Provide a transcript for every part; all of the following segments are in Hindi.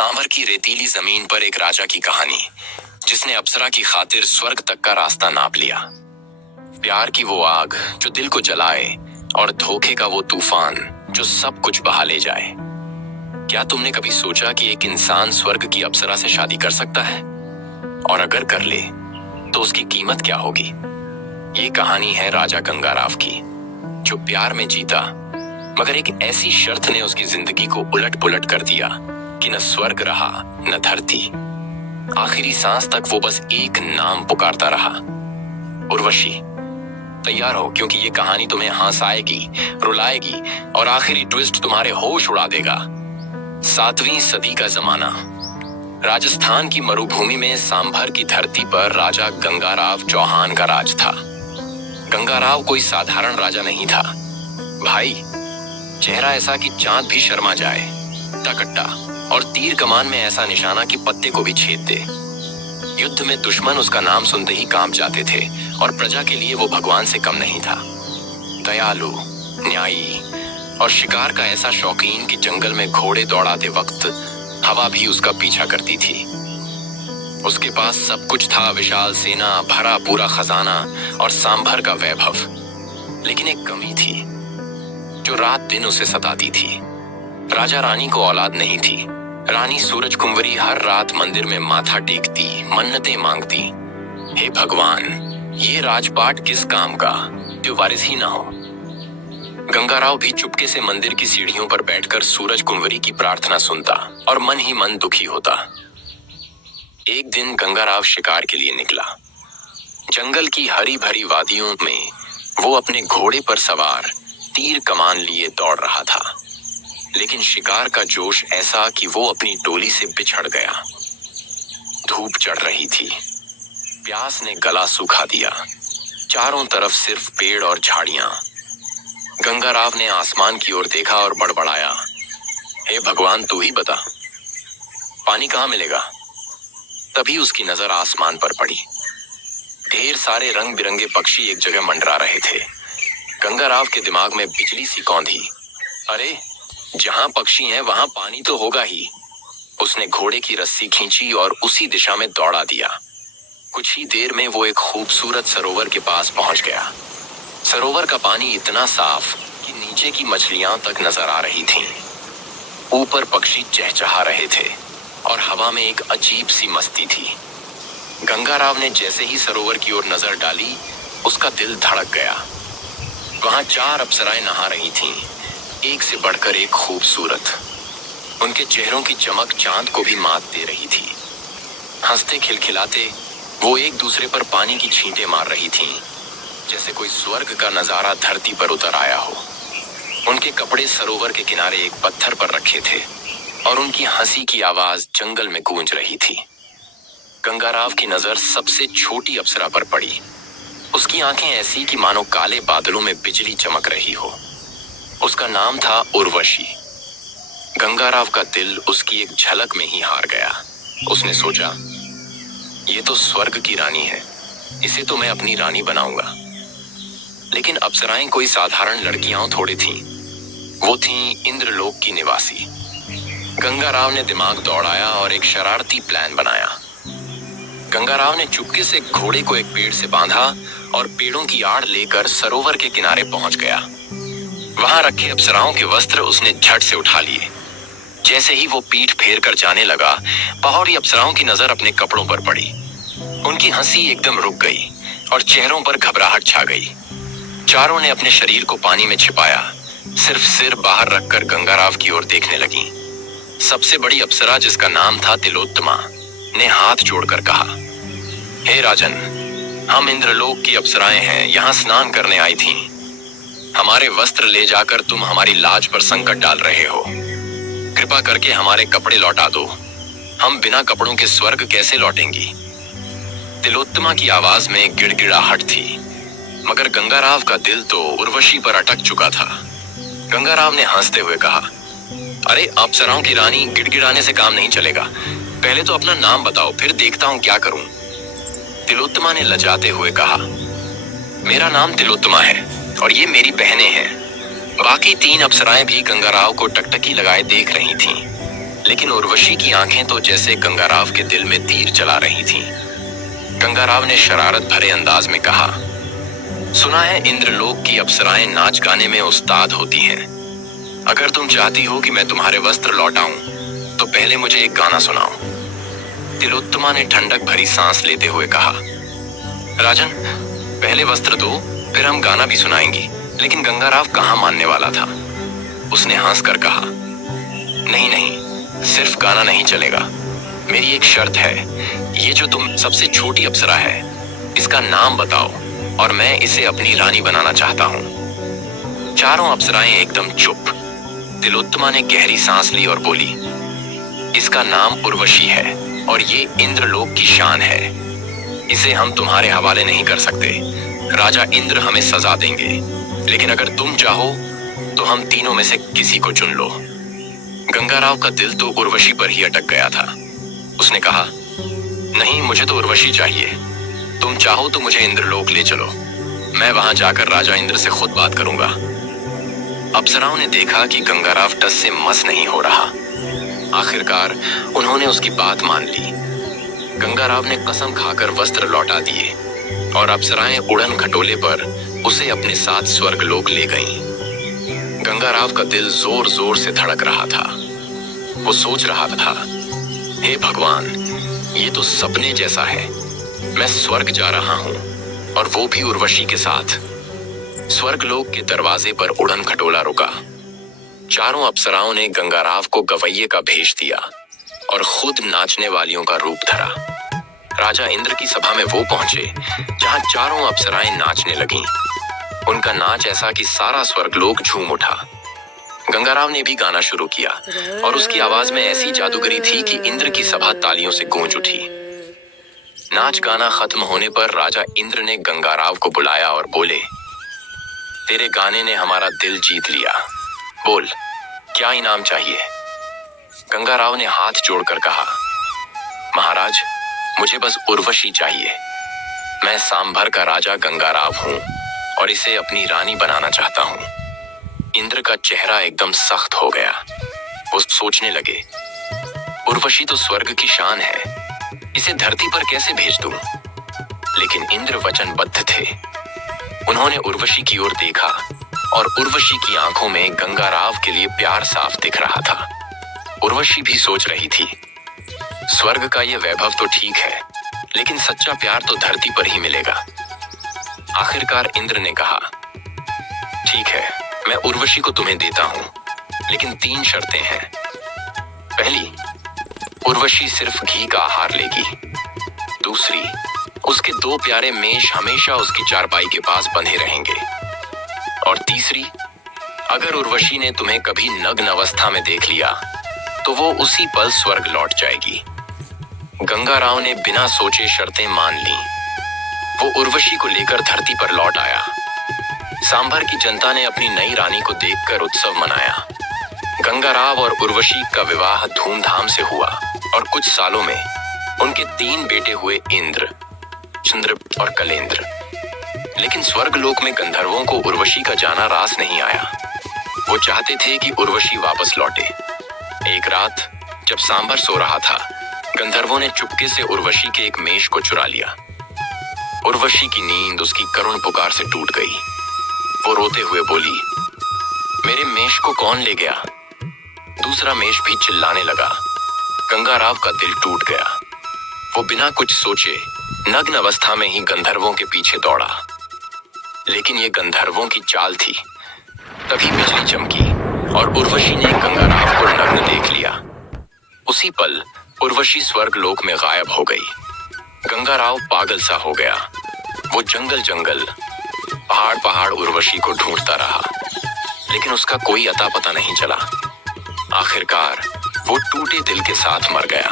सांभर की रेतीली जमीन पर एक राजा की कहानी, जिसने अप्सरा की खातिर स्वर्ग तक का रास्ता नाप लिया। प्यार की वो आग जो दिल को जलाए और धोखे का वो तूफान जो सब कुछ बहा ले जाए। क्या तुमने कभी सोचा कि एक इंसान स्वर्ग की अप्सरा से शादी कर सकता है? और अगर कर ले तो उसकी कीमत क्या होगी? ये कहानी है राजा गंगाराव की, जो प्यार में जीता, मगर एक ऐसी शर्त ने उसकी जिंदगी को उलट पुलट कर दिया कि न स्वर्ग रहा न धरती। आखिरी सांस तक वो बस एक नाम पुकारता रहा, उर्वशी। तैयार हो, क्योंकि ये कहानी तुम्हें हंसाएगी, रुलाएगी और आखिरी ट्विस्ट तुम्हारे होश उड़ा देगा। 7वीं सदी का जमाना। राजस्थान की मरुभूमि में सांभर की धरती पर राजा गंगाराव चौहान का राज था। गंगाराव कोई साधारण राजा नहीं था भाई। चेहरा ऐसा कि चांद भी शर्मा जाए, टकट्टा, और तीर कमान में ऐसा निशाना कि पत्ते को भी छेद दे। युद्ध में दुश्मन उसका नाम सुनते ही कांप जाते थे और प्रजा के लिए वो भगवान से कम नहीं था। दयालु, न्यायी और शिकार का ऐसा शौकीन कि जंगल में घोड़े दौड़ाते वक्त हवा भी उसका पीछा करती थी। उसके पास सब कुछ था, विशाल सेना, भरा पूरा खजाना और सांभर का वैभव। लेकिन एक कमी थी जो रात दिन उसे सताती थी। राजा रानी को औलाद नहीं थी। रानी सूरज कुंवरी हर रात मंदिर में माथा टेकती, मन्नतें मांगती, हे भगवान, ये राजपाट किस काम का जो वारिस ही ना हो। गंगाराव भी चुपके से मंदिर की सीढ़ियों पर बैठकर सूरज कुंवरी की प्रार्थना सुनता और मन ही मन दुखी होता। एक दिन गंगाराव शिकार के लिए निकला। जंगल की हरी भरी वादियों में वो अपने घोड़े पर सवार तीर कमान लिए दौड़ रहा था। लेकिन शिकार का जोश ऐसा कि वो अपनी टोली से बिछड़ गया। धूप चढ़ रही थी, प्यास ने गला सूखा दिया। चारों तरफ सिर्फ पेड़ और झाड़ियां। गंगाराव ने आसमान की ओर देखा और बड़बड़ाया, हे भगवान, तू ही बता, पानी कहाँ मिलेगा? तभी उसकी नजर आसमान पर पड़ी। ढेर सारे रंग बिरंगे पक्षी एक जगह मंडरा रहे थे। गंगाराव के दिमाग में बिजली सी कौंधी। अरे, जहां पक्षी हैं वहां पानी तो होगा ही। उसने घोड़े की रस्सी खींची और उसी दिशा में दौड़ा दिया। कुछ ही देर में वो एक खूबसूरत सरोवर के पास पहुंच गया। सरोवर का पानी इतना साफ कि नीचे की मछलियां तक नजर आ रही थीं। ऊपर पक्षी चहचहा रहे थे और हवा में एक अजीब सी मस्ती थी। गंगाराव ने जैसे ही सरोवर की ओर नजर डाली, उसका दिल धड़क गया। वहां 4 अप्सराएं नहा रही थीं, एक से बढ़कर एक खूबसूरत। उनके चेहरों की चमक चांद को भी मात दे रही थी। हंसते खिलखिलाते वो एक दूसरे पर पानी की छींटे मार रही थीं, जैसे कोई स्वर्ग का नजारा धरती पर उतर आया हो। उनके कपड़े सरोवर के किनारे एक पत्थर पर रखे थे और उनकी हंसी की आवाज जंगल में गूंज रही थी। गंगाराव की नजर सबसे छोटी अप्सरा पर पड़ी। उसकी आंखें ऐसी कि मानो काले बादलों में बिजली चमक रही हो। उसका नाम था उर्वशी। गंगाराव का दिल उसकी एक झलक में ही हार गया। उसने सोचा, ये तो स्वर्ग की रानी है, इसे तो मैं अपनी रानी बनाऊंगा। लेकिन अप्सराएं कोई साधारण लड़कियां थोड़ी थीं। वो थीं इंद्रलोक की निवासी। गंगाराव ने दिमाग दौड़ाया और एक शरारती प्लान बनाया। गंगाराव ने चुपके से घोड़े को एक पेड़ से बांधा और पेड़ों की आड़ लेकर सरोवर के किनारे पहुंच गया। वहां रखे अप्सराओं के वस्त्र उसने झट से उठा लिए। जैसे ही वो पीठ फेर कर जाने लगा, पहाड़ी अप्सराओं की नजर अपने कपड़ों पर पड़ी। उनकी हंसी एकदम रुक गई और चेहरों पर घबराहट छा गई। चारों ने अपने शरीर को पानी में छिपाया, सिर्फ सिर बाहर रखकर गंगाराव की ओर देखने लगी। सबसे बड़ी अप्सरा, जिसका नाम था तिलोत्तमा, ने हाथ जोड़कर कहा, हे राजन, हम इंद्रलोक की अप्सराएं हैं, यहाँ स्नान करने आई थीं। हमारे वस्त्र ले जाकर तुम हमारी लाज पर संकट डाल रहे हो। कृपा करके हमारे कपड़े लौटा दो। हम बिना कपड़ों के स्वर्ग कैसे लौटेंगी? तिलोत्तमा की आवाज में गिड़गिड़ाहट थी, मगर गंगाराव का दिल तो उर्वशी पर अटक चुका था। गंगाराव ने हंसते हुए कहा, अरे अप्सराओं की रानी, गिड़गिड़ाने से काम नहीं चलेगा। पहले तो अपना नाम बताओ, फिर देखता हूं क्या करूं। तिलोत्तमा ने लजाते हुए कहा, मेरा नाम तिलोत्तमा है और ये मेरी बहनें हैं। बाकी 3 अप्सराएं भी गंगाराव को टकटकी लगाए देख रही थीं, लेकिन उर्वशी की आंखें तो जैसे गंगाराव के दिल में तीर चला रही थीं। गंगाराव ने शरारत भरे अंदाज में कहा, सुना है इंद्रलोक की अप्सराएं नाच गाने में उस्ताद होती हैं। अगर तुम चाहती हो कि मैं तुम्हारे वस्त्र लौटाऊं, तो पहले मुझे एक गाना सुनाओ। तिलोत्तमा ने ठंडक भरी सांस लेते हुए कहा, राजन, पहले वस्त्र दो, फिर हम गाना भी सुनाएंगी। लेकिन गंगाराव कहाँ मानने वाला था। उसने हंसकर कहा, नहीं नहीं, सिर्फ गाना नहीं चलेगा। मेरी एक शर्त है। ये जो तुम सबसे छोटी अप्सरा है, इसका नाम बताओ और मैं इसे अपनी रानी बनाना चाहता हूँ। चारों अप्सराएं एकदम चुप। तिलोत्तमा ने गहरी सांस ली और बोली, इसका नाम उर्वशी है और ये इंद्रलोक की शान है। इसे हम तुम्हारे हवाले नहीं कर सकते। राजा इंद्र हमें सजा देंगे, लेकिन अगर तुम चाहो तो हम तीनों में से किसी को चुन लो। गंगाराव का दिल तो उर्वशी पर ही अटक गया था। उसने कहा, नहीं, मुझे तो उर्वशी चाहिए। तुम चाहो तो मुझे इंद्रलोक ले चलो। मैं वहां जाकर राजा इंद्र से खुद बात करूंगा। अप्सराओं ने देखा कि गंगाराव टस से मस नहीं हो रहा। आखिरकार उन्होंने उसकी बात मान ली। गंगाराव ने कसम खाकर वस्त्र लौटा दिए और अप्सराएं उड़न खटोले पर उसे अपने साथ स्वर्गलोक ले गईं। गंगाराव का दिल जोर जोर से धड़क रहा था। वो सोच रहा था, हे भगवान, ये तो सपने जैसा है। मैं स्वर्ग जा रहा हूँ और वो भी उर्वशी के साथ। स्वर्गलोक के दरवाजे पर उड़न खटोला रुका। चारों अप्सराओं ने गंगाराव को गवैये का भेष दिया और खुद नाचने वालियों का रूप धरा। राजा इंद्र की सभा में वो पहुंचे जहां चारों अप्सराएं नाचने लगीं। उनका नाच ऐसा कि सारा स्वर्गलोक झूम उठा। गंगाराव ने भी गाना शुरू किया और उसकी आवाज में ऐसी जादूगरी थी कि इंद्र की सभा तालियों से गूंज उठी। नाच गाना खत्म होने पर राजा इंद्र ने गंगाराव को बुलाया और बोले, तेरे गाने ने हमारा दिल जीत लिया। बोल, क्या इनाम चाहिए? गंगाराव ने हाथ जोड़कर कहा, महाराज, मुझे बस उर्वशी चाहिए। मैं सांभर का राजा गंगाराव हूँ और इसे अपनी रानी बनाना चाहता हूँ। इंद्र का चेहरा एकदम सख्त हो गया। वो सोचने लगे, उर्वशी तो स्वर्ग की शान है, इसे धरती पर कैसे भेज दूं? लेकिन इंद्र वचनबद्ध थे। उन्होंने उर्वशी की ओर देखा और उर्वशी की आंखों में गंगाराव के लिए प्यार साफ दिख रहा था। उर्वशी भी सोच रही थी, स्वर्ग का ये वैभव तो ठीक है, लेकिन सच्चा प्यार तो धरती पर ही मिलेगा। आखिरकार इंद्र ने कहा, ठीक है, मैं उर्वशी को तुम्हें देता हूं, लेकिन 3 शर्तें हैं। पहली, उर्वशी सिर्फ घी का आहार लेगी। दूसरी, उसके 2 प्यारे मेष हमेशा उसकी चारपाई के पास बंधे रहेंगे। और तीसरी, अगर उर्वशी ने तुम्हें कभी नग्न अवस्था में देख लिया तो वो उसी पल स्वर्ग लौट जाएगी। गंगाराव ने बिना सोचे शर्तें मान लीं। वो उर्वशी को लेकर धरती पर लौट आया। सांभर की जनता ने अपनी नई रानी को देखकर उत्सव मनाया। गंगाराव और उर्वशी का विवाह धूमधाम से हुआ और कुछ सालों में उनके 3 बेटे हुए, इंद्र, चंद्र और कलेंद्र। लेकिन स्वर्गलोक में गंधर्वों को उर्वशी का जाना रास नहीं आया। वो चाहते थे कि उर्वशी वापस लौटे। एक रात जब सांभर सो रहा था, गंधर्वों ने चुपके से उर्वशी के एक मेष को चुरा लिया। उर्वशी की नींद उसकी करुण पुकार से टूट गई। वो रोते हुए बोली, मेरे मेष को कौन ले गया? दूसरा मेष भी चिल्लाने लगा। गंगाराव का दिल टूट गया। वो बिना कुछ सोचे नग्न अवस्था में ही गंधर्वों के पीछे दौड़ा। लेकिन ये गंधर्वों की चाल थी। तभी बिजली चमकी और उर्वशी ने गंगाराव को नग्न देख लिया। उसी पल उर्वशी स्वर्गलोक में गायब हो गई। गंगाराव पागल सा हो गया। वो जंगल जंगल, पहाड़ पहाड़ उर्वशी को ढूंढता रहा, लेकिन उसका कोई अता पता नहीं चला। आखिरकार वो टूटे दिल के साथ मर गया।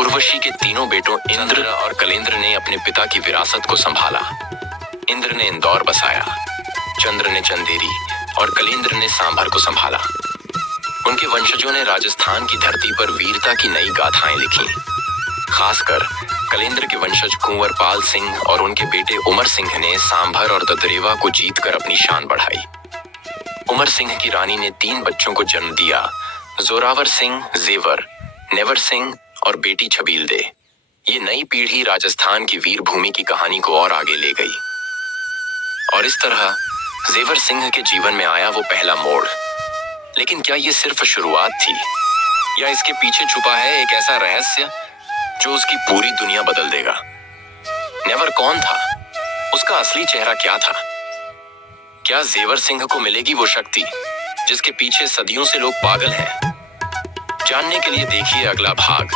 उर्वशी के तीनों बेटों इंद्र और कलेंद्र ने अपने पिता की विरासत को संभाला। इंद्र ने इंदौर बसाया, चंद्र ने चंदेरी और कलेंद्र ने सांभर को संभाला। उनके वंशजों ने राजस्थान की धरती पर वीरता की नई गाथाएं लिखी। खासकर कलेंद्र के वंशज कुंवर पाल सिंह और उनके बेटे उमर सिंह ने सांभर और ददरेवा को जीतकर अपनी शान बढ़ाई। उमर सिंह की रानी ने 3 बच्चों को जन्म दिया, जोरावर सिंह, जेवर, नेवर सिंह और बेटी छबील दे, ये नई पीढ़ी राजस्थान की वीर भूमि की कहानी को और आगे ले गई। और इस तरह जेवर सिंह के जीवन में आया वो पहला मोड़। लेकिन क्या ये सिर्फ शुरुआत थी, या इसके पीछे छुपा है एक ऐसा रहस्य जो उसकी पूरी दुनिया बदल देगा? नेवर कौन था? उसका असली चेहरा क्या था? क्या जेवर सिंह को मिलेगी वो शक्ति जिसके पीछे सदियों से लोग पागल हैं? जानने के लिए देखिए अगला भाग,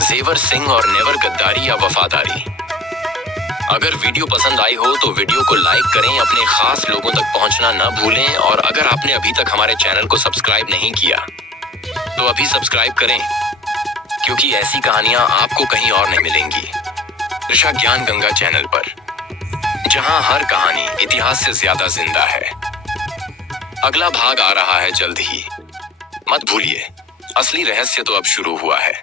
जेवर सिंह और नेवर, गद्दारी या वफादारी। अगर वीडियो पसंद आई हो तो वीडियो को लाइक करें, अपने खास लोगों तक पहुंचना न भूलें, और अगर आपने अभी तक हमारे चैनल को सब्सक्राइब नहीं किया तो अभी सब्सक्राइब करें, क्योंकि ऐसी कहानियां आपको कहीं और नहीं मिलेंगी। ऋषा ज्ञान गंगा चैनल पर, जहां हर कहानी इतिहास से ज्यादा जिंदा है। अगला भाग आ रहा है जल्द ही, मत भूलिए। असली रहस्य तो अब शुरू हुआ है।